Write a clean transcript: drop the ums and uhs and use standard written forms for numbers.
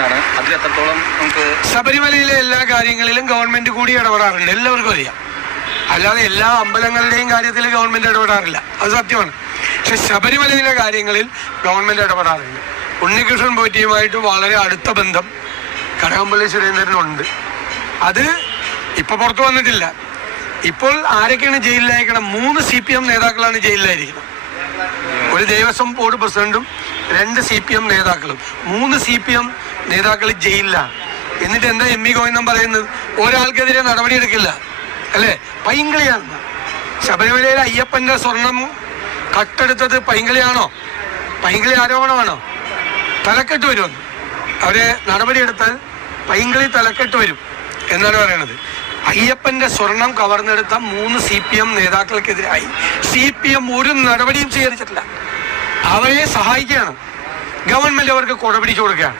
എന്നാണ്. അതിൽ എത്രത്തോളം നമുക്ക് ശബരിമലയിലെ എല്ലാ കാര്യങ്ങളിലും ഗവൺമെന്റ് കൂടി ഇടപെടാറുണ്ട്, എല്ലാവർക്കും അറിയാം. അല്ലാതെ എല്ലാ അമ്പലങ്ങളുടെയും കാര്യത്തിൽ ഗവൺമെന്റ് ഇടപെടാറില്ല, അത് സത്യമാണ്. പക്ഷെ ശബരിമലയിലെ കാര്യങ്ങളിൽ ഗവൺമെന്റ് ഇടപെടാറുണ്ട്. ഉണ്ണികൃഷ്ണൻ പോറ്റിയുമായിട്ട് വളരെ അടുത്ത ബന്ധം കടകംപള്ളി സുരേന്ദ്രനുണ്ട്. അത് ഇപ്പൊ പുറത്തു വന്നിട്ടില്ല. ഇപ്പോൾ ആരൊക്കെയാണ് ജയിലിലയക്കണം? 3 CPM നേതാക്കളാണ് ജയിലിലായിരിക്കുന്നത്. ഒരു ദേവസ്വം ബോർഡ് പ്രസിഡന്റും 2 CPM നേതാക്കളും. 3 CPM നേതാക്കൾ ജയിലിലാണ്. എന്നിട്ട് എന്താ എം.വി. ഗോവിന്ദൻ പറയുന്നത്? ഒരാൾക്കെതിരെ നടപടിയെടുക്കില്ല, അല്ലേ? പൈങ്കളിയാണ്. ശബരിമലയിലെ അയ്യപ്പന്റെ സ്വർണം കട്ടെടുത്തത് പൈങ്കളിയാണോ? പൈങ്കളി ആരോപണമാണോ? തലക്കെട്ട് വരുമെന്ന്. അവരെ നടപടിയെടുത്താൽ പൈങ്കളി തലക്കെട്ട് വരും എന്നാണ് പറയുന്നത്. അയ്യപ്പന്റെ സ്വർണം കവർന്നെടുത്ത 3 CPM നേതാക്കൾക്കെതിരായി CPM ഒരു നടപടിയും സ്വീകരിച്ചിട്ടില്ല. അവരെ സഹായിക്കുകയാണ് ഗവൺമെന്റ്, അവർക്ക് കൊടപിടിച്ചു കൊടുക്കുകയാണ്.